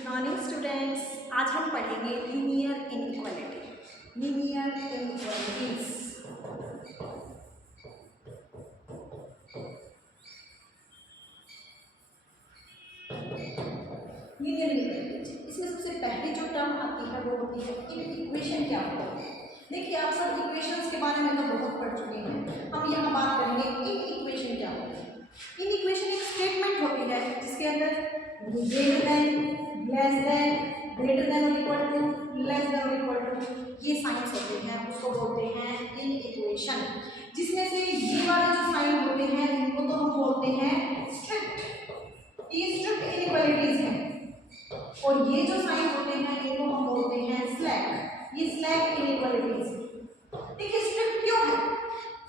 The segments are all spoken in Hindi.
Good morning students. आज हम पढ़ेंगे linear inequality, linear inequalities. Linear inequalities इसमें सबसे पहली जो टर्म आती है वो होती है इक्वेशन। क्या होता है? देखिए, आप सब इक्वेशंस के बारे में तो बहुत पढ़ चुके हैं। हम यहाँ बात करेंगे इन इक्वेशन क्या होती है। इन इक्वेशन एक स्टेटमेंट होती है जिसके अंदर greater than, less than, greater than और इक्वल टू, लेस देन और इक्वल टू, ये साइंस होते हैं, उसको बोलते हैं इन इक्वेशन। जिसमें से ये वाले जो साइन होते हैं इनको तो हम बोलते हैं स्ट्रिक्ट, ये स्ट्रिक्ट इनइक्वालिटीज हैं। और ये जो साइन होते हैं इनको हम बोलते हैं स्लैक, ये स्लैक इनइक्वालिटीज। देखिए, स्ट्रिक्ट क्यों है?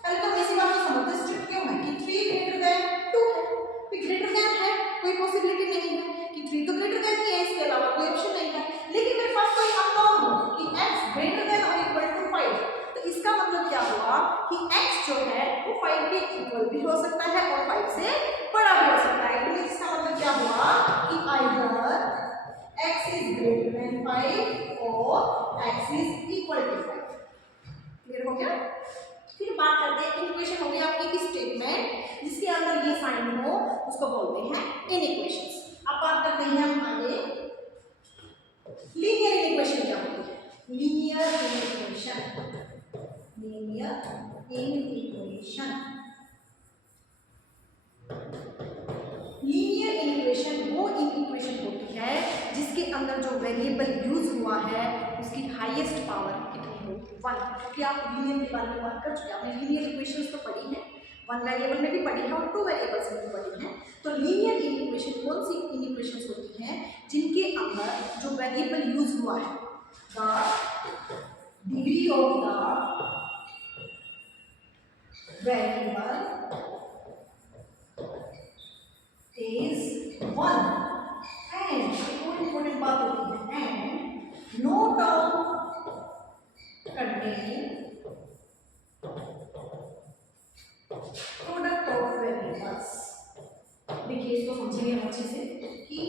पहले तो इसी बात को समझते हैं स्ट्रिक्ट क्यों है कि 3 ग्रेटर देन 2 है। फिर ग्रेटर देन है, कोई पॉसिबिलिटी नहीं है कि 3 तो ग्रेटर देन ही है, इसके अलावा कोई ऑप्शन नहीं है। लेकिन मेरे पास कोई अननोन हो कि x ग्रेटर देन और इक्वल टू 5, तो इसका मतलब क्या हुआ कि x जो है वो 5 के इक्वल भी हो सकता है और 5 से बड़ा भी हो सकता है। तो इसका मतलब क्या हुआ कि either x is greater than 5 और x is equal to 5। Clear हो गया? फिर बात करते हैं इक्वेशन। हो गया आपकी की स्टेटमेंट जिसके अंदर ये साइन हो, उसको बोलते हैं इन इक्वेशंस। अब बात करते हैं हम आगे लीनियर इक्वेशन क्या होती है। Linear equation, linear equation, linear equation वो इक्वेशन होती है जिसके अंदर जो वेरिएबल यूज हुआ है उसकी हाईएस्ट पावर कितनी हो, 1। क्योंकि आप लीनियर के बारे में बात कर चुके हैं, आपने लीनियर इक्वेशंस तो पढ़ी है, 1 वेरिएबल में भी पढ़ी है और 2 वेरिएबल्स में भी पढ़ी है। तो लीनियर इक्वेशन कौन सी इक्वेशंस होती हैं जिनके अंदर जो वेरिएबल यूज हुआ है, the degree of the variable is 1 and एक इम्पोर्टेंट बात होती है and no term contain product of variables। देखिए, इसको समझिए अच्छे से कि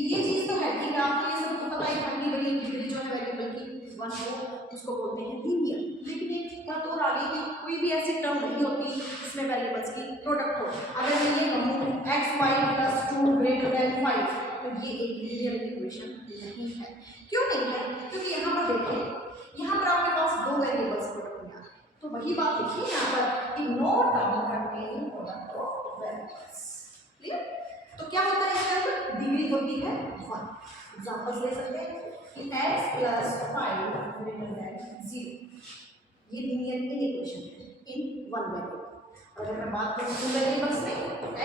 ये चीज तो है कि आपको ये सब पता ही था कि बड़ी डिग्री जो है वेरिएबल की 1 को उसको बोलते हैं लीनियर। लेकिन एक बात और आ गई कि कोई भी ऐसी टर्म नहीं होती जिसमें वेरिएबल्स की प्रोडक्ट हो। अगर मैं ये कहूँ x y + 2 greater than 5, तो ये एक लीनियर इक्वेशन नहीं है। क्यों नहीं है? क्योंकि यहाँ पर देखें, यहाँ पर आपके पास 2 वेरिएबल्स प्रोडक्ट में आ रहे हैं, तो वही बात लिखिए यहाँ पर कि no term containing product of variables. Clear? तो क्या होता है इसके अंदर? डिग्री होती है 1। एग्जांपल्स ले सकते हैं कि x + 5 greater than 0, ये लीनियर इक्वेशन है इन 1 वेरिएबल। और अगर मैं बात करूं 2 वेरिएबल्स में,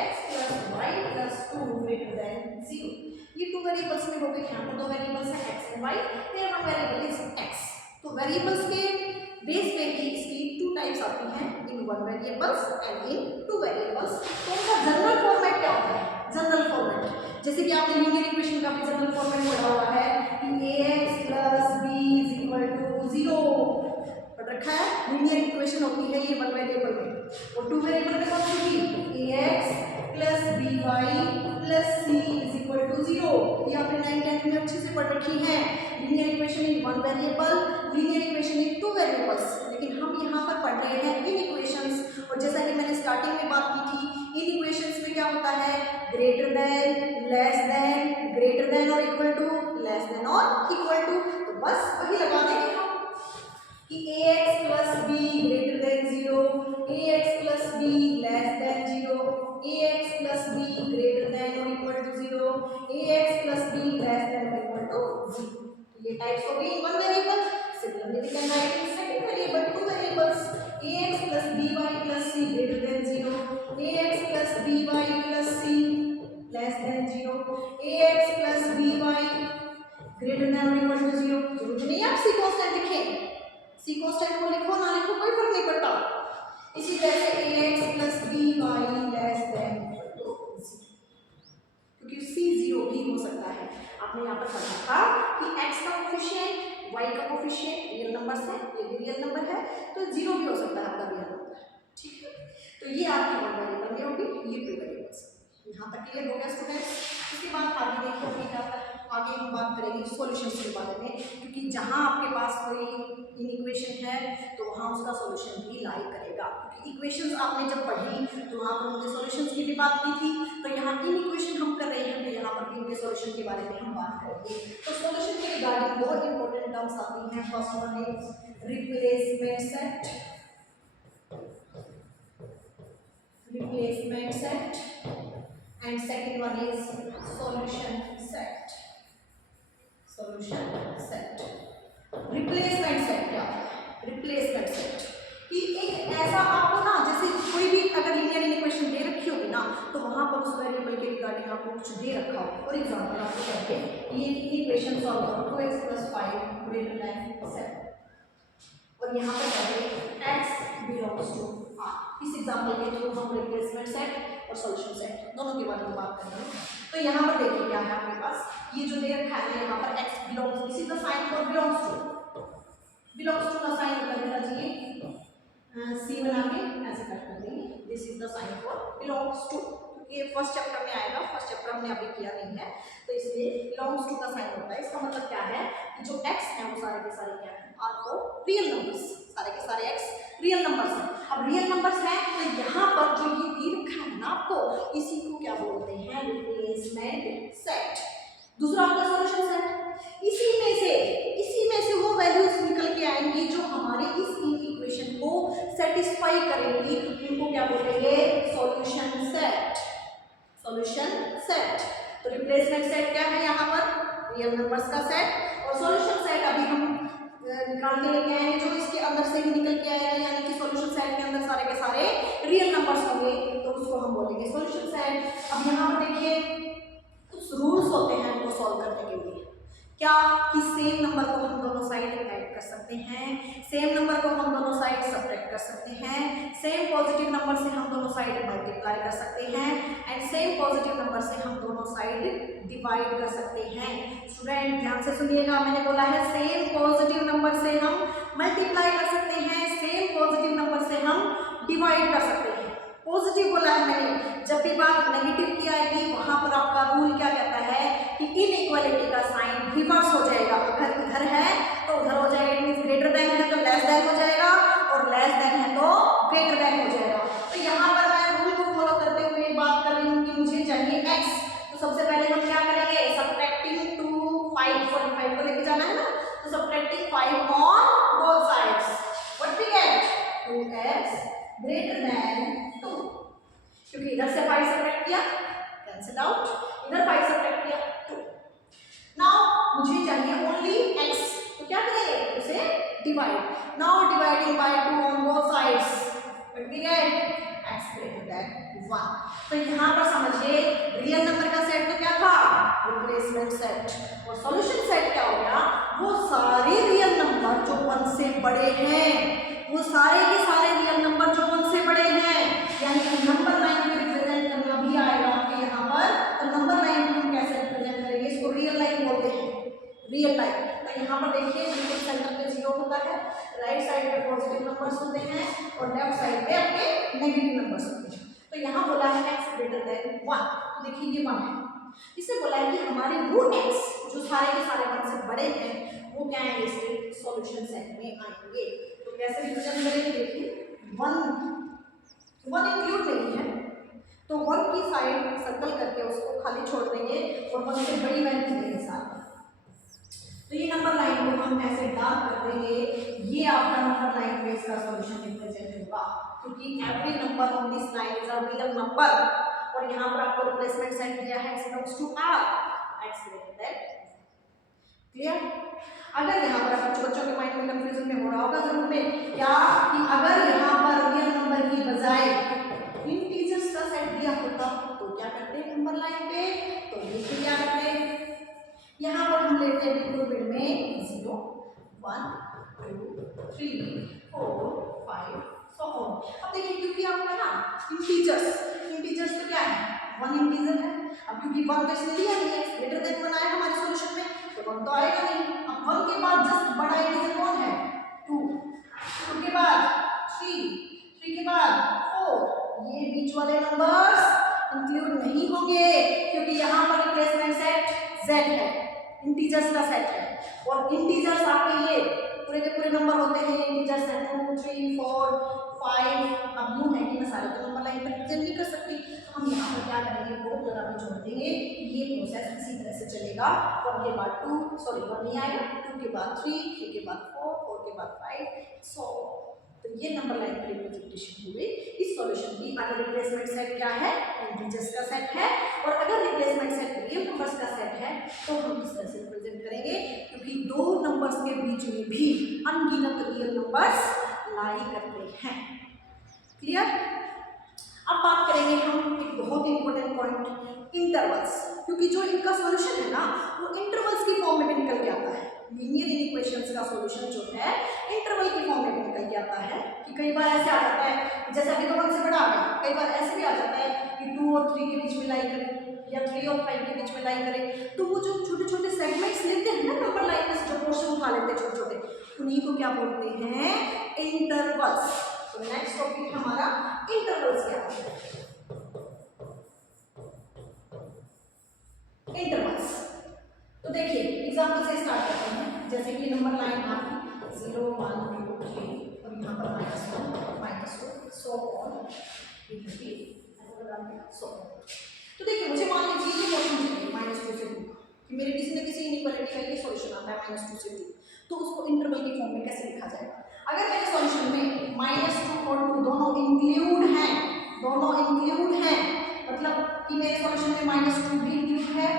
x + y + 2 greater than 0, ये 2 वेरिएबल्स में हो गए। यहाँ पर 2 वेरिएबल्स हैं x और y, फिर 1 वेरिएबल इज x। तो वेरिएबल्स के बेस पे ही इसकी 2 टाइप्स आती हैं, इन 1 वेरिएबल्स एंड इन 2 वेरिएबल्स। तो उनका जनरल फॉर्मेट क्या होता है? जनरल फॉर्मेट जैसे कि आपने लीनियर इक्वेशन का भी जनरल फॉर्मेट पढ़ा हुआ है कि ax + b = 0 पढ़ रखा है। लीनियर इक्वेशन होती है ये 1 वेरिएबल में, और 2 वेरिएबल में कौन सी थी? ax + by + c = 0। ये आपने 9th 10th में अच्छे से पढ़ रखी है। Linear equation in 1 variable, linear equation in 2 variables. लेकिन हम यहाँ पर पढ़ रहे हैं इन इक्वेशंस, और जैसा कि मैंने स्टार्टिंग में बात की थी, इन इक्वेशंस में क्या होता है? Greater than, less than, greater than और इक्वल टू, लेस देन और इक्वल टू। तो बस वही लगा देंगे हम कि ax + b greater than 0, ax + b less than 0, ax + b greater than or equal to 0, ax + b less than or equal to 0। ये टाइप्स हो गई 1 variable. Similarly we can write in second variable 2 variables, ax + by + c greater than 0, ax + by + c less than 0, ax + by greater than or equal to 0। जरूरी नहीं आप c कांस्टेंट लिखें, सी कांस्टेंट को लिखो ना लिखो कोई फर्क नहीं पड़ता। इसी तरह से ax + by less than equal to 0, क्योंकि c 0 भी हो सकता है। आपने यहाँ पर पढ़ा था कि x का कोफिशिएंट, y का कोफिशिएंट रियल नंबर्स है, ये भी रियल नंबर है, तो 0 भी हो सकता है आपका रियल नंबर। ठीक है, तो ये आपकी 1 वेरिएबल में होगी, ये 2 वेरिएबल्स। यहाँ तक क्लियर हो गया स्टूडेंट्स? इसके बाद आगे देखिए अपनी क्या आगे हम बात करेंगे सॉल्यूशंस के बारे में, क्योंकि जहाँ आपके पास कोई इनइक्वेशन है तो वहाँ उसका सॉल्यूशन भी लाई करेगा। क्योंकि इक्वेशंस आपने जब पढ़ी तो वहाँ पर हमने सॉल्यूशंस की भी बात की थी, तो यहाँ इनइक्वेशन हम कर रहे हैं तो यहाँ पर भी इनके सॉल्यूशन के बारे में हम बात करेंगे। तो सॉल्यूशन के रिगार्डिंग दो इंपॉर्टेंट टर्म्स आती हैं। First one is replacement set, replacement set, and second one is solution set, solution set। replacement set क्या है? replacement set कि एक ऐसा आपको ना, जैसे कोई भी अगर लीनियर इक्वेशन दे रखी होगी ना तो वहां पर उस वेरिएबल के रिगार्डिंग आपको कुछ दे रखा हो। फॉर एग्जांपल आपको कहते ये इक्वेशन सॉल्व करो 2x + 5 > 7 और यहाँ पर कहते हैं x बिलोंग्स टू r। इस एग्जांपल के थ्रू हम रिप्लेसमेंट सेट और सॉल्यूशन सेट दोनों के बारे में बात करेंगे। तो यहाँ पर देखिए क्या है आपके पास, ये जो दे रखा है यहाँ पर x belongs, this is the sign for belongs to का साइन कर देना चाहिए c बना के ऐसे कट कर देंगे, this is the sign for belongs to. ये फर्स्ट चैप्टर में आएगा, फर्स्ट चैप्टर हमने अभी किया नहीं है तो इसलिए बिलोंग्स टू का साइन होता है। इसका मतलब क्या है कि जो x है वो सारे के सारे क्या है, आपको रियल नंबर्स, सारे के सारे x रियल नंबर्स हैं। अब रियल नंबर्स हैं तो यहाँ पर जो ये दे रखा है ना आपको, इसी को क्या बोलते हैं, रिप्लेसमेंट सेट। दूसरा आपका सॉल्यूशन सेट, इसी में से वो वैल्यूज निकल के आएंगी जो हमारे इस इक्वेशन को सेटिस्फाई करेंगी, उनको क्या बोलेंगे, सॉल्यूशन सेट, सॉल्यूशन सेट। तो रिप्लेसमेंट सेट क्या है यहाँ पर, रियल नंबर्स का सेट, और सॉल्यूशन सेट अभी हम निकाल के लेके आए हैं जो इसके अंदर से ही निकल के आएगा, यानी कि सॉल्यूशन सेट के अंदर सारे के सारे रियल नंबर्स होंगे तो उसको हम बोलेंगे सॉल्यूशन सेट। अब यहाँ पर देखिए कुछ रूल्स होते हैं उनको सॉल्व करने के लिए, क्या कि सेम नंबर को हम दोनों साइड ऐड कर सकते हैं, सेम नंबर को हम दोनों साइड सब्ट्रैक्ट कर सकते हैं, सेम पॉजिटिव नंबर से हम दोनों साइड मल्टीप्लाई कर सकते हैं, एंड सेम पॉजिटिव नंबर से हम दोनों साइड डिवाइड कर सकते हैं। स्टूडेंट ध्यान से सुनिएगा, मैंने बोला है सेम पॉजिटिव नंबर से हम मल्टीप्लाई कर सकते हैं, सेम पॉजिटिव नंबर से हम डिवाइड कर सकते हैं। पॉजिटिव बोला है मैंने, जब भी बात नेगेटिव की आएगी वहां पर आपका रूल क्या कहता है कि इनइक्वालिटी का साइन रिवर्स हो जाएगा। अगर इधर है तो उधर हो जाएगा, इट मींस ग्रेटर देन है तो लेस देन हो जाएगा, और लेस देन है तो ग्रेटर देन हो जाएगा। तो यहाँ पर मैं रूल को फॉलो करते हुए बात कर रही हूँ कि मुझे चाहिए x, तो सबसे पहले हम क्या करेंगे, सब्ट्रैक्टिंग 2 5 45 को लेके जाना है ना, तो subtracting 5 on both sides, what we get 2x greater than 2, क्योंकि इधर से 5 सब्ट्रैक्ट किया कैंसिल आउट, इधर 5 सब्ट्रैक्ट किया 2। नाउ मुझे चाहिए ओनली x, तो क्या करेंगे, उसे divide, now dividing by 2 on both sides, what we get x greater than 1। तो यहाँ पर समझिए रियल नंबर का सेट तो क्या था, रिप्लेसमेंट सेट, और सॉल्यूशन सेट क्या हो गया, वो सारे रियल नंबर जो 1 से बड़े हैं, वो सारे के सारे रियल नंबर जो 1 से बड़े हैं, यानी कि नंबर लाइन में रिप्रेजेंट करना भी आएगा आपके यहाँ पर। तो नंबर लाइन में हम कैसे रिप्रेजेंट करेंगे, इसको रियल लाइन बोलते हैं, रियल लाइन। तो यहाँ पर देखिए बिल्कुल सेंटर पे 0 होता है, राइट साइड पे पॉजिटिव नंबर्स होते हैं और लेफ्ट साइड पे आपके नेगेटिव नंबर्स होते हैं। तो यहाँ बोला है x ग्रेटर देन 1, तो देखिए ये 1 है, इससे बोला है कि हमारे वो x जो सारे के सारे 1 से बड़े हैं वो क्या है, इसके सॉल्यूशन सेट में आएंगे। तो कैसे रिप्रेजेंट करेंगे, देखिए 1 इंक्लूड नहीं है तो 1 की साइड सर्कल करके उसको खाली छोड़ देंगे और 1 से बड़ी वैल्यू देंगे साथ। तो ये नंबर लाइन को हम ऐसे डार्क कर देंगे, ये आपका नंबर लाइन में इसका सॉल्यूशन रिप्रेजेंट होगा, क्योंकि every number on this line is a real number, और यहाँ पर आपको रिप्लेसमेंट सेट दिया है x belongs to r, x greater than, clear. अगर यहाँ पर कुछ बच्चों के माइंड में कंफ्यूजन में हो रहा होगा जरूर में, क्या कि अगर यहाँ पर रियल नंबर की बजाय इंटीजर्स का सेट दिया होता तो क्या करते हैं नंबर लाइन पे, तो ये क्या करते हैं, यहाँ पर हम लेते हैं बिल्कुल मिड में 0 1 2 3 4 5 सो ऑन। अब देखिए क्योंकि आपका ना इंटीजर्स तो क्या है, 1 इंटीजर है, अब क्योंकि 1 तो इसने दिया नहीं है, ग्रेटर देन 1 आया हमारे सॉल्यूशन में तो 1 तो आएगा नहीं। अब 1 के बाद जस्ट बड़ा इंटीजर कौन है, 2 के बाद 3 के बाद 4, ये बीच वाले नंबर्स इंक्लूड नहीं होंगे क्योंकि यहाँ पर रिप्लेसमेंट सेट z है, इंटीजर्स का सेट है, और इंटीजर्स आपके ये पूरे के पूरे नंबर होते हैं, ये इंटीजर्स हैं 2 3 4 5। अब यूँ है कि मैं सारे तो नंबर लाइन पर रिप्रेजेंट नहीं कर सकती, तो हम यहाँ पर क्या करेंगे, दो जगह पे जोड़ देंगे। ये प्रोसेस इसी तरह से चलेगा, 1 के बाद 2, सॉरी 1 नहीं आएगा, 2 के बाद 3, 3 के बाद 4, 4 के बाद 5, सो तो ये नंबर लाइन की रिप्रेजेंटेशन हुई इस सॉल्यूशन की। अगर रिप्लेसमेंट सेट क्या है, इंटीजर्स का सेट है, और अगर रिप्लेसमेंट सेट रियल नंबर्स का सेट है तो हम इस तरह से रिप्रेजेंट करेंगे, क्योंकि दो नंबर्स के बीच में भी अनगिनत रियल नंबर्स लाई करते हैं। क्लियर? अब बात करेंगे हम एक बहुत इंपॉर्टेंट पॉइंट, इंटरवल्स, क्योंकि जो इनका सॉल्यूशन है ना वो इंटरवल्स की फॉर्म में निकल के आता है। लीनियर इक्वेशंस का सॉल्यूशन जो है इंटरवल की फॉर्म में निकल के आता है, कि कई बार ऐसे आ जाता है, जैसे अभी तो 1 से बड़ा आ गया, कई बार ऐसे भी आ जाता है कि 2 और 3 के बीच में लाई करें, या 3 और 5 के बीच में लाई करें, तो वो जो छोटे छोटे सेगमेंट्स लेते हैं ना नंबर लाइन में, जो पोर्शन उठा लेते हैं छोटे छोटे, उन्हीं को क्या बोलते हैं, इंटरवल्स। तो नेक्स्ट टॉपिक हमारा इंटरवल्स क्या है, इंटरवल्स। तो देखिए एग्जांपल से स्टार्ट करते हैं, जैसे कि नंबर लाइन आपकी 0 1 2 3 और यहाँ पर -1 -2 सो ऑन सो। तो देखिए मुझे मान लीजिए ये क्वेश्चन चाहिए -2 से 2 कि मेरे किसी न किसी इनइक्वालिटी का ये सॉल्यूशन आता है -2 से 2, तो उसको इंटरवल की फॉर्म में कैसे लिखा जाएगा। अगर मेरे सॉल्यूशन में -2 और 2 दोनों इंक्लूड हैं, मतलब कि मेरे सॉल्यूशन में -2 भी इंक्लूड है,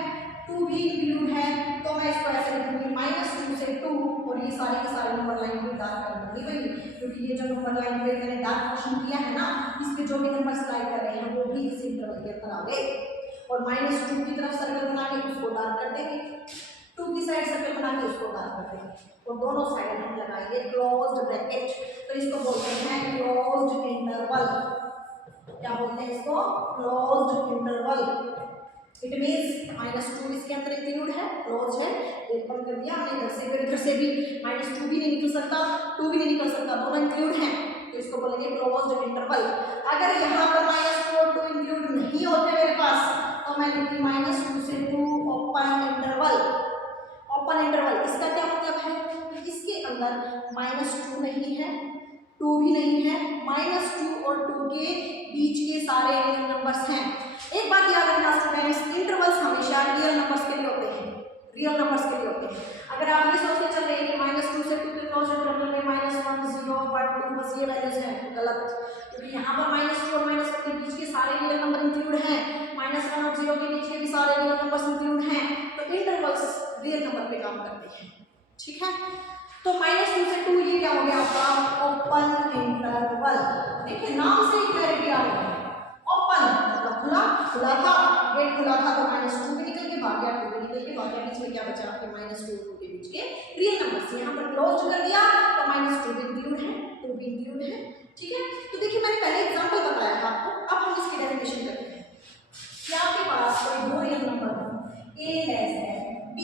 2 भी इंक्लूड है, तो मैं इसको ऐसे लिखूंगी -2 से 2, और ये सारे के सारे नंबर लाइन को डार्क कर दूंगी भाई, क्योंकि ये जो नंबर लाइन पे मैंने डार्क पोर्शन किया है ना, इस पे जो भी नंबर स्लाइड कर रहे हैं वो भी इस इंटरवल के अंदर आ गए, और -2 की तरफ सर्कल बना के उसको डार्क कर देंगे, 2 की साइड सर्कल बना के उसको डार्क कर देंगे, और दोनों साइड हम लगाएंगे क्लोज्ड ब्रैकेट। तो इसको बोलते हैं क्लोज्ड इंटरवल। क्या बोलते हैं इसको, क्लोज्ड इंटरवल। इट मीन्स -2 इसके अंदर इंक्लूड है, क्लोज है, एक बंद कर दिया हमने, इधर से भी -2 भी नहीं निकल सकता, 2 भी नहीं निकल सकता, दोनों इंक्लूड हैं, तो इसको बोलेंगे क्लोज्ड इंटरवल। अगर यहाँ पर -2 और 2 इंक्लूड नहीं होते मेरे पास, तो मैं लिखूंगी -2 से 2 ओपन इंटरवल। ओपन इंटरवल इसका क्या मतलब है कि इसके अंदर -2 नहीं है, 2 भी नहीं है, -2 और 2 के बीच के सारे रियल नंबर्स हैं। एक बात याद रखना स्टूडेंट्स, इंटरवल्स हमेशा रियल नंबर्स के लिए होते हैं, रियल नंबर्स के लिए होते हैं। अगर आप ये सोच के चल रहे हैं कि -2 से 2 के क्लोज इंटरवल में -1 0 1 2 बस ये वैल्यूज हैं, गलत, क्योंकि यहाँ पर -2 और -1 के बीच के सारे रियल नंबर इंक्लूड हैं, -1 और 0 के बीच के भी सारे रियल नंबर्स इंक्लूड हैं, तो इंटरवल्स रियल नंबर पे काम करते हैं। ठीक है, तो -2 से 2 ये क्या हो गया आपका, ओपन इंटरवल। देखिए नाम से ही क्लैरिटी आ रही है, ओपन मतलब खुला था, गेट खुला था, तो -2 भी निकल के भाग गया, 2 भी निकल के भाग गया, बीच में क्या बचा आपके -2 और 2 के बीच के रियल नंबर्स। यहाँ पर क्लोज कर दिया तो -2 भी इंक्लूड है, 2 भी इंक्लूड है। ठीक है, तो देखिए मैंने पहले एग्जांपल बताया था आपको, अब हम इसकी डेफिनेशन करते हैं कि आपके पास कोई दो real number a less than b,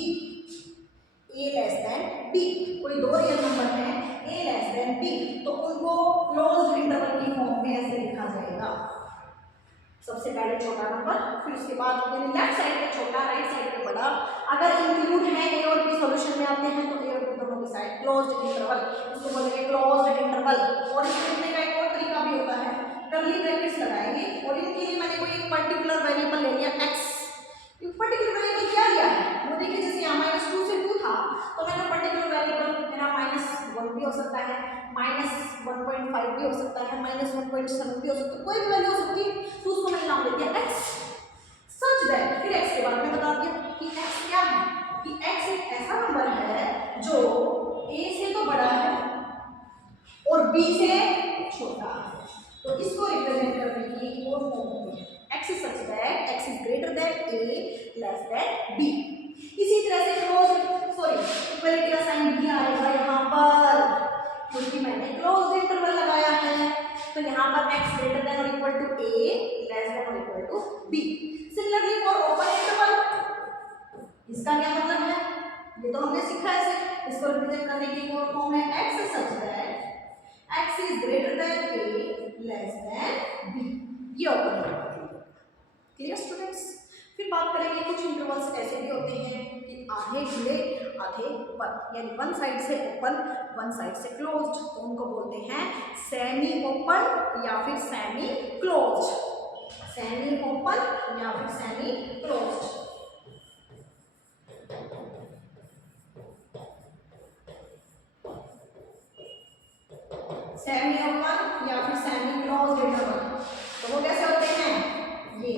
कोई दो रियल नंबर है a लेस देन b, तो उनको क्लोज्ड इंटरवल की फॉर्म में ऐसे लिखा जाएगा, सबसे पहले छोटा नंबर, फिर उसके बाद लेफ्ट साइड पे छोटा, राइट साइड पे बड़ा। अगर इंक्लूड है ए और बी सॉल्यूशन में आते हैं तो ए और बी दोनों की साइड क्लोज्ड इंटरवल, उसको बोलेंगे क्लोज्ड इंटरवल। और इसको लिखने का एक और तरीका भी होता है, कर्ली ब्रैकेट्स लगाएंगे, और इनके लिए मैंने कोई एक पर्टिकुलर वेरिएबल ले लिया x। एक पर्टिकुलर वेरिएबल क्या लिया है, वो देखिए जैसे यहाँ -2 से 2 था, तो मैंने पर्टिकुलर वेरिएबल मेरा -1 भी हो सकता है, -1.5 भी हो सकता है, -1.7 भी हो सकता है, कोई भी वैल्यू हो सकती है, तो उसको मैंने नाम दे दिया x। सच दैट फिर x के बारे में बता दिया कि x क्या है, कि x एक ऐसा नंबर है जो a से तो बड़ा है और b से छोटा है, तो इसको रिप्रेजेंट करने की एक और फॉर्म होती है, x is such that x is greater than a less than b। इसी तरह से इक्वलिटी का साइन भी आएगा यहाँ पर, क्योंकि मैंने क्लोज्ड इंटरवल लगाया है, तो यहाँ पर x greater than or equal to a less than or equal to b। Similarly for open interval, इसका क्या मतलब है, ये तो हमने सीखा है, इसको रिप्रेजेंट करने की एक और फॉर्म है x is such that x is greater than a less than b, ये ओपन इंटरवल। Clear students? फिर बात करेंगे कुछ इंटरवल्स ऐसे भी होते हैं कि आधे खुले आधे बंद, यानी वन साइड से ओपन वन साइड से क्लोज्ड, तो उनको बोलते हैं सेमी ओपन या फिर सेमी क्लोज्ड, सेमी ओपन या फिर सेमी क्लोज्ड। सेमी ओपन या फिर सेमी क्लोज्ड इंटरवल, तो वो कैसे होते हैं, ये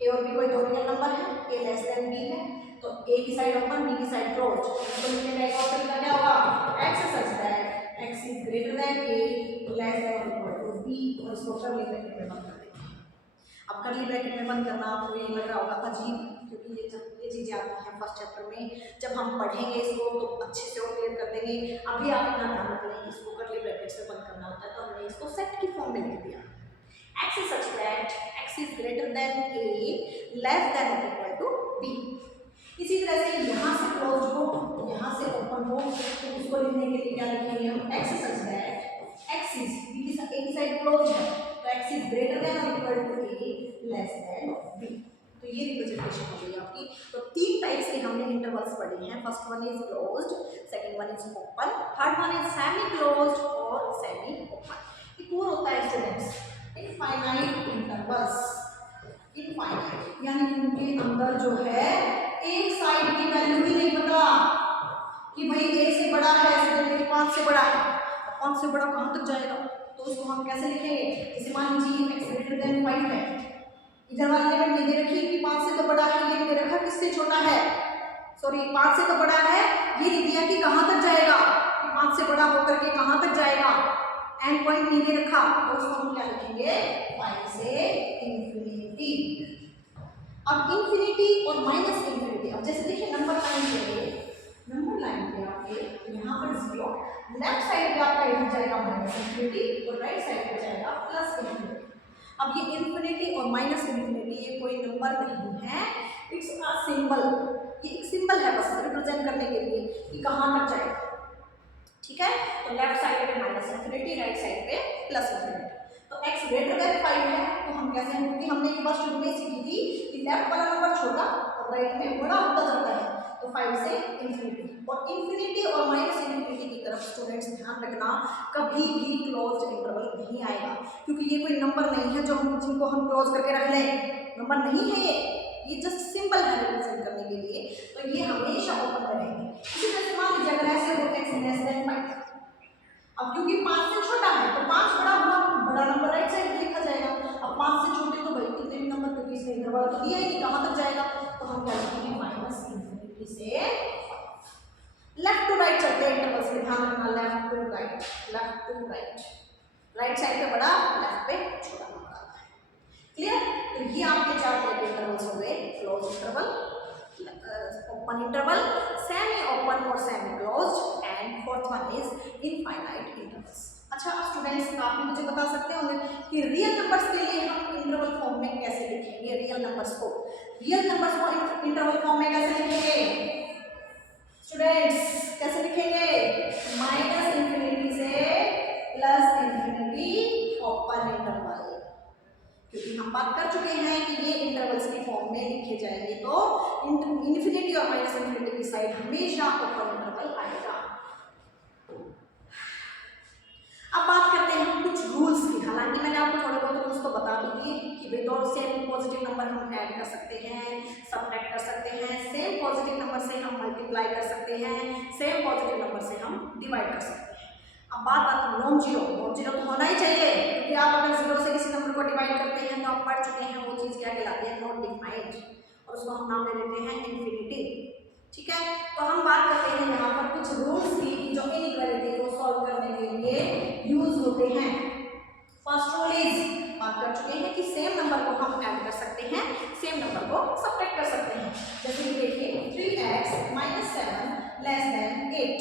ए और बी कोई दो रियल नंबर है, ए लेस देन बी है, तो ए की साइड ओपन बी की साइड क्लोज्ड, तो लिखने का एक और तरीका क्या होगा, X such that X is greater than A less than equal to B, और इसको करली ब्रैकेट में बंद कर देंगे। अब करली ब्रैकेट में बंद करना आपको ये लग रहा होगा अजीब, क्योंकि ये चीज़ें आती हैं फर्स्ट चैप्टर में, जब हम पढ़ेंगे इसको तो अच्छे से और क्लियर कर देंगे। अभी आप इतना ध्यान रख लें, इसको करली ब्रैकेट से बंद करना होता है, तो हमने इसको सेट की फॉर्म में लिख दिया, x is such that x is greater than a less than or equal to b। इसी तरह से यहाँ से क्लोज हो यहाँ से ओपन हो, तो उसको लिखने के लिए क्या लिखेंगे हम, x is such that x is b की a की साइड क्लोज है, तो x is greater than or equal to a less than b, तो ये रिप्रेजेंटेशन हो गई आपकी। तो तीन टाइप्स के हमने इंटरवल्स पढ़े हैं, first one is closed, second one is open, third one is semi closed और सेमी ओपन। एक और होता है स्टूडेंट्स इनफाइनाइट इंटरवल्स, इनफाइनाइट यानी उनके अंदर जो है एक साइड की वैल्यू भी नहीं पता कि भाई ए से बड़ा है, ऐसे 5 से बड़ा है, 5 से बड़ा कहाँ तक जाएगा, तो उसको हम कैसे लिखेंगे, जैसे मान लीजिए एक्स ग्रेटर देन 5 है, इधर वाले लिमिट नहीं दे रखी कि 5 से तो बड़ा है, ये दे रखा किससे छोटा है, सॉरी 5 से तो बड़ा है, ये लिख दिया कि कहाँ तक जाएगा, कि 5 से बड़ा होकर के कहाँ तक जाएगा, एंड पॉइंट नहीं दे रखा, तो उसको हम क्या लिखेंगे, 5 से इंफिनिटी। अब इंफिनिटी और माइनस इंफिनिटी, अब जैसे देखिए नंबर लाइन पे आपके यहाँ पर 0, लेफ्ट साइड पे आपका इधर जाएगा माइनस इंफिनिटी और राइट साइड पे जाएगा प्लस इंफिनिटी। अब ये इंफिनिटी और माइनस इंफिनिटी ये कोई नंबर नहीं है, इट्स अ सिंबल, ये एक सिंबल है बस रिप्रेजेंट करने के लिए कि कहाँ तक जाएगा, ठीक है। तो लेफ्ट साइड पे माइनस इंफिनिटी, राइट साइड पे प्लस इंफिनिटी। तो x ग्रेटर देन 5 है, तो हम कैसे, क्योंकि हमने ये बात शुरू में सीखी थी कि लेफ्ट वाला नंबर छोटा और राइट में बड़ा होता जाता है, तो 5 से इंफिनिटी, और इंफिनिटी और माइनस इंफिनिटी की तरफ स्टूडेंट्स ध्यान रखना, कभी भी क्लोज्ड इंटरवल नहीं आएगा, क्योंकि ये कोई नंबर नहीं है जो हम जिनको हम क्लोज करके रख लें, नंबर नहीं है ये जस्ट सिंबल है रिप्रेजेंट करने के लिए, तो ये हमेशा ओपन में रहेंगे। इसी तरह से मान लीजिए अगर ऐसे हो x लेस देन 5, अब क्योंकि 5 से छोटा है तो 5 बड़ा हुआ, बड़ा नंबर राइट साइड पे लिखा जाएगा, अब 5 से छोटे तो भाई कितने भी नंबर, क्योंकि इसने इंटरवल तो दिया ही नहीं, कहाँ तक जाएगा, तो हम क्या लिखेंगे माइनस इंफिनिटी से लेफ्ट टू राइट चलते हैं इंटरवल्स में, ध्यान रखना left to right, left to right, right side पे बड़ा लेफ्ट पे छोटा नंबर आता है, क्लियर। तो ये आपके 4 तरह के इंटरवल्स हो गए, close interval, open interval, semi open और semi closed, and fourth one is infinite intervals. अच्छा स्टूडेंट्स, आप मुझे बता सकते होंगे कि रियल नंबर्स के लिए हम इंटरवल फॉर्म में कैसे लिखेंगे, रियल नंबर्स को इंटरवल फॉर्म में कैसे लिखेंगे स्टूडेंट्स, कैसे लिखेंगे, माइनस इंफिनिटी से प्लस इंफिनिटी ओपन इंटरवल, क्योंकि हम बात कर चुके हैं कि ये इंटरवल्स की फॉर्म में लिखे जाएंगे, तो इंफिनिटी और माइनस इंफिनिटी की साइड हमेशा ओपन इंटरवल आएगा। अब बात करते हैं कुछ रूल्स की, हालांकि मैंने आपको थोड़े बहुत रूल्स तो बता भी दिए कि भाई 2 सेम पॉजिटिव नंबर हम ऐड कर सकते हैं, सबट्रैक्ट कर सकते हैं, सेम पॉजिटिव नंबर से हम मल्टीप्लाई कर सकते हैं, सेम पॉजिटिव नंबर से हम डिवाइड कर सकते हैं। अब बात आती है नॉन जीरो तो होना ही चाहिए, क्योंकि आप अगर 0 से किसी नंबर को डिवाइड करते हैं तो आप पढ़ चुके हैं वो चीज़ क्या कहलाती है, नॉट डिफाइंड, और उसको हम नाम दे देते हैं इन्फिनिटी, ठीक है। तो हम बात करते हैं यहाँ पर कुछ रूल्स की जो इनइक्वालिटी को सॉल्व करने के लिए यूज होते हैं। फर्स्ट रूल इज, बात कर चुके हैं कि सेम नंबर को हम ऐड कर सकते हैं, सेम नंबर को सबट्रैक्ट कर सकते हैं, जैसे कि देखिए 3x - 7 < 8।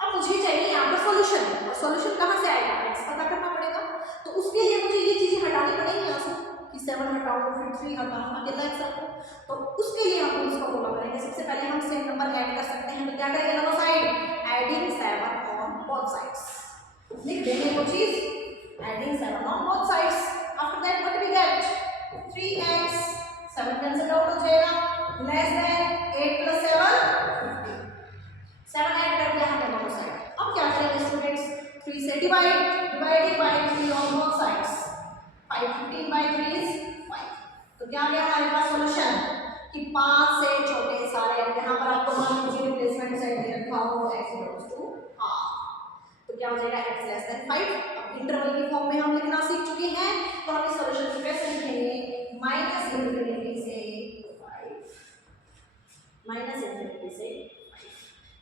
अब मुझे चाहिए यहाँ पर सॉल्यूशन, और सॉल्यूशन कहाँ से आएगा, x पता करना पड़ेगा, तो उसके लिए मुझे ये चीज़ें हटानी पड़ेगी यहाँ से, कि 7 हटाओ फिर 3 हटाओ, अकेला x रखो, तो उसके लिए हम इसको फॉलो करेंगे। सबसे पहले हम सेम नंबर ऐड कर सकते हैं, तो क्या करेंगे दोनों side, adding 7 on both sides, लिख देंगे वो चीज़, adding 7 on both sides. After that what we get, 3x 7 cancel out हो जाएगा, < 8 5, 15/3 is 5। तो क्या आ गया हमारे पास सॉल्यूशन कि 5 से छोटे सारे, यहाँ पर आपको मान लीजिए रिप्लेसमेंट सेट दे रखा हो x बिलोंग्स टू r, तो क्या हो जाएगा x लेस देन 5। अब इंटरवल की फॉर्म में हम लिखना सीख चुके हैं, तो हम इस सॉल्यूशन को कैसे लिखेंगे, माइनस इन्फिनिटी से 5, माइनस इन्फिनिटी से 5,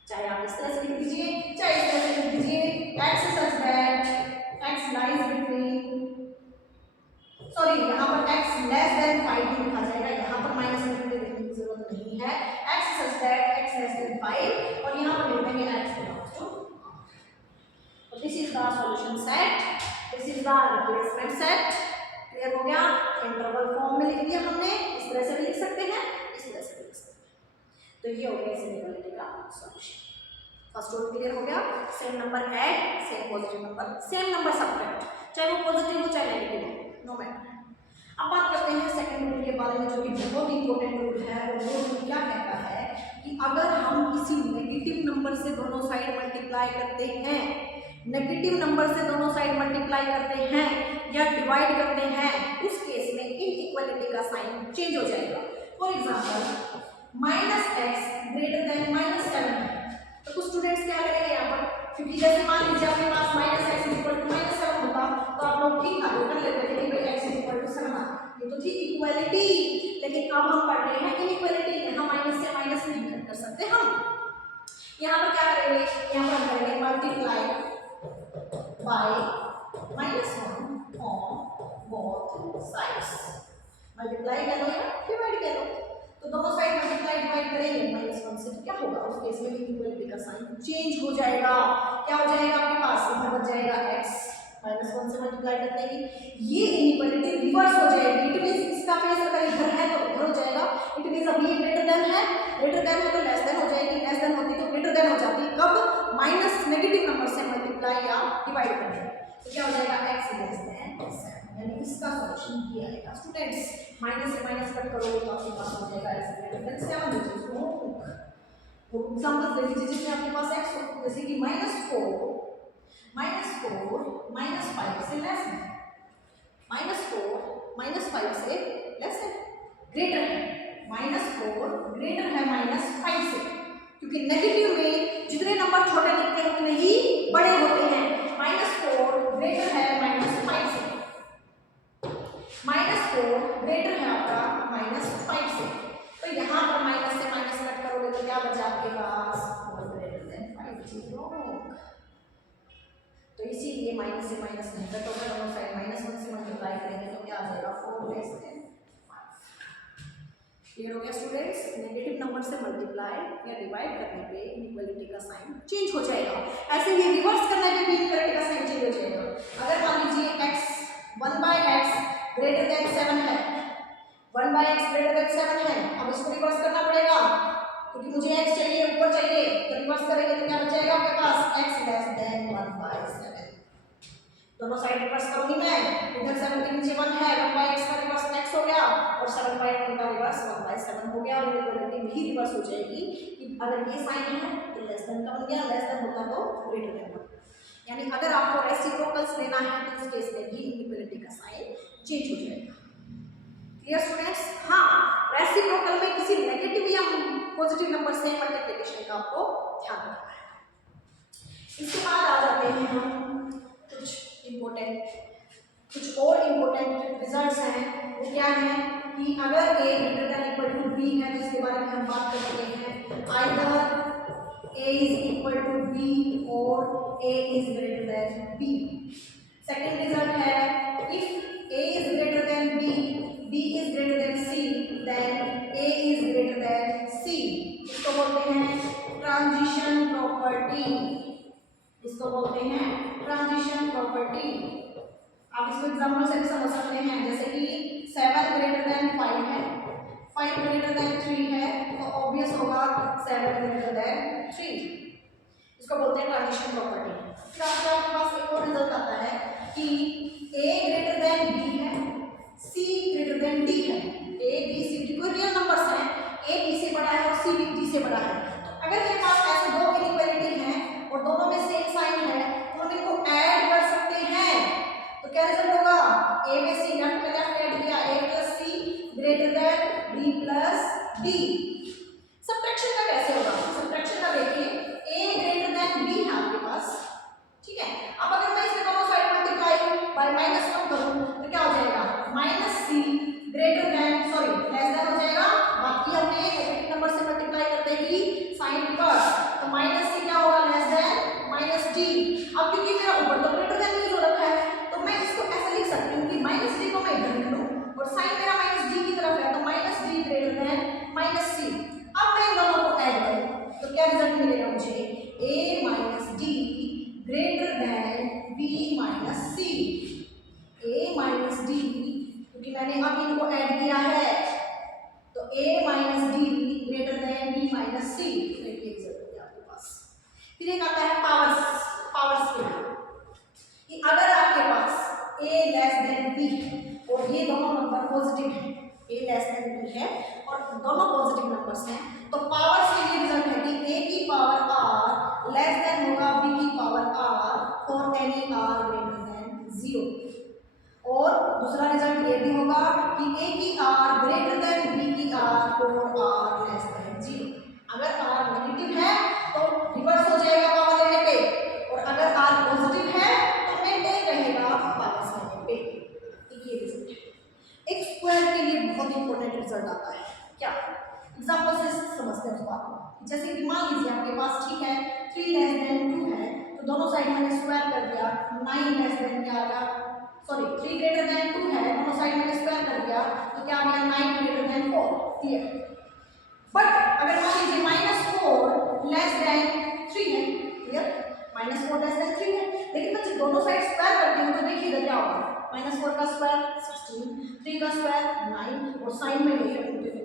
चाहे आप इस तरह से लिख दीजिए चाहे इस तरह से लिख दीजिए, x such that x lies between, sorry यहाँ पर x लेस देन 5 ही लिखा जाएगा, यहाँ पर माइनस इन्फिनिटी लिखने की जरूरत नहीं है, x such that x less than 5 और यहाँ पर लिख देंगे x बिलोंग्स टू, तो this is the solution set, this is the replacement set. Clear हो गया, इंटरवल फॉर्म में लिख दिया हमने, इस तरह से भी लिख सकते हैं, इस तरह से भी लिख सकते हैं, तो ये हो गया इस इनइक्वालिटी का सॉल्यूशन। फर्स्ट रूल क्लियर हो गया, same number add, same positive number, same number subtract, चाहे वो पॉजिटिव हो चाहे नेगेटिव हो, नो मैटर। अब बात करते हैं सेकंड रूल के बारे में, जो कि बहुत इंपॉर्टेंट रूल है, और वो रूल क्या कहता है कि अगर हम किसी नेगेटिव नंबर से दोनों साइड मल्टीप्लाई करते हैं, नेगेटिव नंबर से दोनों साइड मल्टीप्लाई करते हैं या डिवाइड करते हैं, उस केस में इनइक्वालिटी का साइन चेंज हो जाएगा। For example -x greater then -7 है, तो कुछ स्टूडेंट्स क्या करेंगे यहाँ पर, क्योंकि जैसे मान लीजिए आपके पास -x -7 होता तो आप लोग ठीक था कर लेते थे कि भाई x 7, ये तो थी इक्वालिटी, लेकिन अब हम पढ़ रहे हैं इनइक्वालिटी, यहाँ माइनस से माइनस नहीं कट कर सकते हम। यहाँ पर क्या करेंगे, यहाँ पर हम करेंगे multiply by -1 on both sides, multiply कर लो या डिवाइड कर लो, तो दोनों साइड मल्टीप्लाई डिवाइड करेंगे -1 से, तो क्या होगा उस केस में इक्वालिटी का साइन चेंज हो जाएगा। क्या हो जाएगा आपके पास, इधर बच जाएगा x, -1 से मल्टीप्लाई करते ही ये इनइक्वालिटी रिवर्स हो जाएगी, इट मींस इसका फेस अगर इधर है तो इधर हो जाएगा, इट मींस अब ये ग्रेटर देन है तो लेस देन हो जाएगी, लेस देन होती तो ग्रेटर देन हो जाती, कब माइनस नेगेटिव नंबर से मल्टीप्लाई या डिवाइड करते हैं, तो क्या हो जाएगा x लेस देन 7, यानी इसका सॉल्यूशन ये आएगा। स्टूडेंट्स माइनस से माइनस कट करोगे तो आपके पास हो जाएगा x greater then 7, which is no। तो एग्जांपल ले लीजिए जिसमें आपके पास x हो, जैसे कि -4 -5 से लेस है, -4 -5 से लेस है, ग्रेटर है, -4 ग्रेटर है -5 से, क्योंकि नेगेटिव में जितने नंबर छोटे लिखते हैं उतने ही बड़े होते हैं। -4 ग्रेटर है -5 से, -4 ग्रेटर है आपका -5 से, तो यहाँ पर माइनस से माइनस कट करोगे तो क्या बचा आपके पास, 4 ग्रेटर देन 5, तो इसीलिए माइनस से माइनस नहीं कट होगा, दोनों साइड -1 से मल्टीप्लाई करेंगे तो क्या आ जाएगा, 4 लेस देन 5। क्लियर हो गया स्टूडेंट्स, नेगेटिव नंबर से मल्टीप्लाई या डिवाइड करने पे इनइक्वालिटी का साइन चेंज हो जाएगा, ऐसे ही रिवर्स करने पे भी इनइक्वालिटी का साइन चेंज हो जाएगा। अगर मान लीजिए x 1/x ग्रेटर देन 7 है, 1/x ग्रेटर देन 7 है, अब इसको रिवर्स करना पड़ेगा क्योंकि मुझे x चाहिए, ऊपर चाहिए, तो रिवर्स करेंगे तो क्या बच जाएगा आपके पास, x लेस देन 1/7, दोनों साइड रिवर्स करूंगी मैं, इधर 7 के नीचे 1 है, 1/x का रिवर्स x हो गया और 7/1 का रिवर्स 1/7 हो गया, और इक्वालिटी भी रिवर्स हो जाएगी कि अगर ये साइन है तो लेस देन का बन गया, लेस देन होता तो ग्रेटर देन होता, यानी अगर आपको रेसिप्रोकल्स लेना है तो उस केस में भी इक्वालिटी का साइन चेंज हो जाएगा। क्लियर स्टूडेंट्स, हाँ रेसिप्रोकल में किसी नेगेटिव या पॉजिटिव नंबर से मल्टीप्लिकेशन का आपको ध्यान रखना है। इसके बाद आ जाते हैं हम कुछ और इम्पोर्टेंट रिजल्ट्स हैं, वो क्या है कि अगर a greater than equal to b है तो इसके बारे में हम बात कर सकते हैं, either a is equal to b और a is greater than b। Second result है if a is greater than b, b is greater than c, then a is greater than c। इसको बोलते हैं ट्रांजिशन प्रॉपर्टी, इसको बोलते हैं ट्रांजिशन प्रॉपर्टी। आप इसको एग्जांपल से भी समझ सकते हैं, जैसे कि 7 ग्रेटर देन 5 है, 5 ग्रेटर देन 3 है, तो ऑब्वियस होगा 7 ग्रेटर देन 3, इसको बोलते हैं ट्रांजिशन प्रॉपर्टी। फिर आपके पास एक और रिजल्ट आता है कि a ग्रेटर देन b है, c ग्रेटर देन d है, a b c d कोई रियल नंबर्स हैं, a b से बड़ा है और c d से बड़ा है, तो अगर मेरे पास ऐसे दो इनइक्वालिटी हैं और दोनों में सेम साइन है तो हम इनको ऐड कर सकते हैं, तो क्या रिजल्ट होगा, a में c या greater than B plus D. Subtraction का कैसे होगा? सब्ट्रैक्शन का देखिए, a ग्रेटर देन b है आपके पास, ठीक है। अब अगर मैं इसके दोनों साइड मल्टीप्लाई बाय -1 करूं तो क्या हो जाएगा? -c greater than sorry less than हो जाएगा, बाकी हमने नेगेटिव नंबर से मल्टीप्लाई करते ही साइन रिवर्स, तो -c क्या होगा? Less than -d। अब क्योंकि मेरा ऊपर तो ग्रेटर देन यूज हो रखा है तो मैं इसको ऐसे लिख सकती हूँ कि -d को मैं इधर लिख लूं और साइन मेरा -d की तरफ है तो -d ग्रेटर देन -c। अब मैं इन दोनों को ऐड करूं तो क्या रिजल्ट मिलेगा मुझे? a minus D greater than b minus C. a minus D, क्योंकि मैंने अब इनको ऐड किया है तो a minus D greater than b minus C. देखिए रिजल्ट है आपके पास। फिर एक आता है पावर्स, पावर्स के लिए कि अगर आपके पास a लेस देन b और ये दोनों नंबर पॉजिटिव है, a लेस देन b है और दोनों पॉजिटिव नंबर्स हैं, तो पावर्स के लिए रिजल्ट है कि a की पावर r लेस देन होगा b की power r for any r greater than 0। और दूसरा रिजल्ट ये भी होगा कि a की r ग्रेटर देन b की r for r less than 0। अगर r नेगेटिव है तो रिवर्स हो जाएगा पावर लेने पे, और अगर r पॉजिटिव है तो मेंटेन रहेगा पावर्स लेने पे। ये रिजल्ट है। एक स्क्वायर के लिए बहुत इंपॉर्टेंट रिजल्ट आता है। क्या? एग्जांपल से समझते हैं उस बात को। जैसे कि मान लीजिए आपके पास, ठीक है, 3 लेस देन 2 है तो दोनों साइड मैंने स्क्वायर कर दिया, 9 लेस देन क्या आ गया? सॉरी 3 ग्रेटर देन 2 है, दोनों साइड मैंने स्क्वायर कर दिया तो क्या आ गया? 9 ग्रेटर देन 4। क्लियर? बट अगर मान लीजिए -4 लेस देन 3 है, क्लियर? -4 लेस देन 3 है, लेकिन मैं जब दोनों साइड स्क्वायर करती हूँ तो देखिए इधर क्या होगा? -4 का स्क्वायर 16, 3 का स्क्वायर 9 और साइन में यही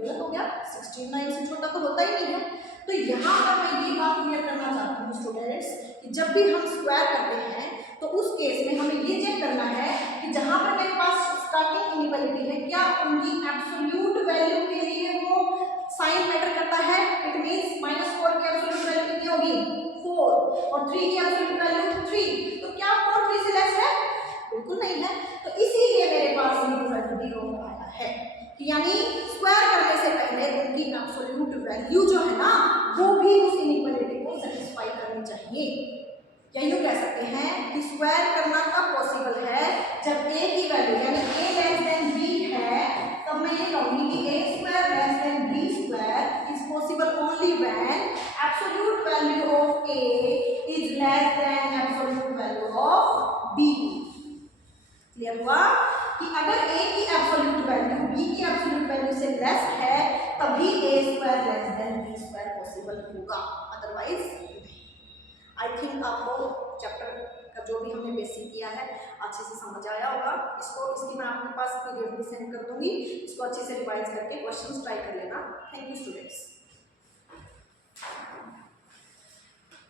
गलत हो गया, 16 9 से छोटा तो होता ही नहीं है। तो यहाँ पर मैं ये बात क्लियर करना चाहती हूँ स्टूडेंट्स कि जब भी हम स्क्वायर करते हैं तो उस केस में हमें ये चेक करना है कि जहाँ पर मेरे पास स्टार्टिंग इनइक्वालिटी है क्या उनकी एब्सोल्यूट वैल्यू के लिए वो साइन मैटर करता है। इट मींस -4 की एब्सोल्यूट वैल्यू कितनी होगी? 4 और 3 की एब्सोल्यूट वैल्यू 3, तो क्या 4 3 से लेस है? बिल्कुल नहीं है। तो इसीलिए मेरे पास ये रिजल्ट 0 आया है कि यानी स्क्वायर करने से पहले उनकी एब्सोल्यूट वैल्यू जो है ना वो भी उस इनइक्वालिटी को सेटिस्फाई करनी चाहिए। या यूँ कह सकते हैं कि स्क्वायर करना तब पॉसिबल है जब a की वैल्यू यानी a लेस देन b है, तब मैं ये कहूँगी कि a square less than b square is possible only when absolute value of a is less than absolute value of b। Clear हुआ कि अगर a की एब्सोल्यूट वैल्यू b की एब्सोल्यूट वैल्यू से लेस है तभी a square less than b square possible होगा, अदरवाइज नहीं। आई थिंक आपको चैप्टर का जो भी हमने बेसिक किया है अच्छे से समझ आया होगा। इसकी मैं आपके पास पीडीएफ भी सेंड कर दूंगी, इसको अच्छे से रिवाइज करके क्वेश्चंस ट्राई कर लेना। Thank you students.